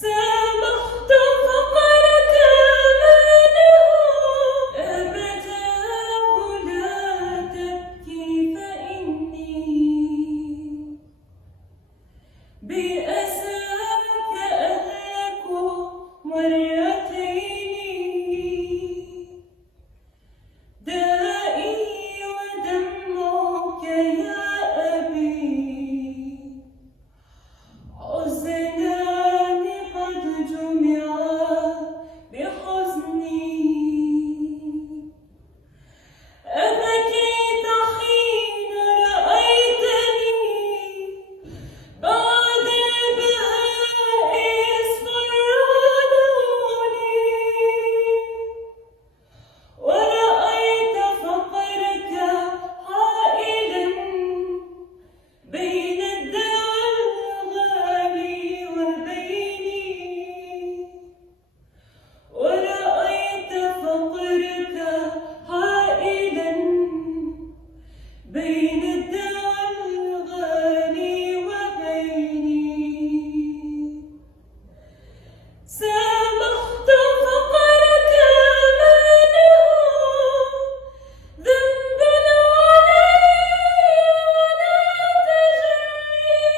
سامحت فقرك مانه أبتاه لا تبكي فإني بأساك أهلك مرتين دائي ودمعك يا أبي حزنان قد جمعا بحزني أبكيت حين رأيتني بعد البهاء يسفرانني ورأيت فقرك حائلا بين الدواء الغالي وبيني ورأيت فقرك حائلا بين الدواء الغالي وبيني سامحت فقرك مانه ذنب علي ولا تجري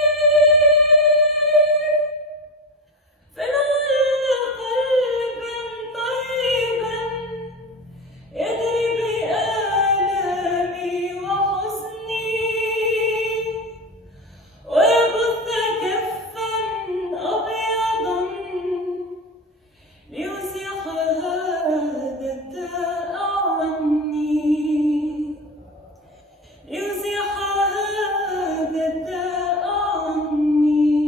فلعل قلبا طيبا يدري بآلامي وحزني ويبث كفا أبيضا ليزيح هذا الداء عني ليزيح هذا الداء عني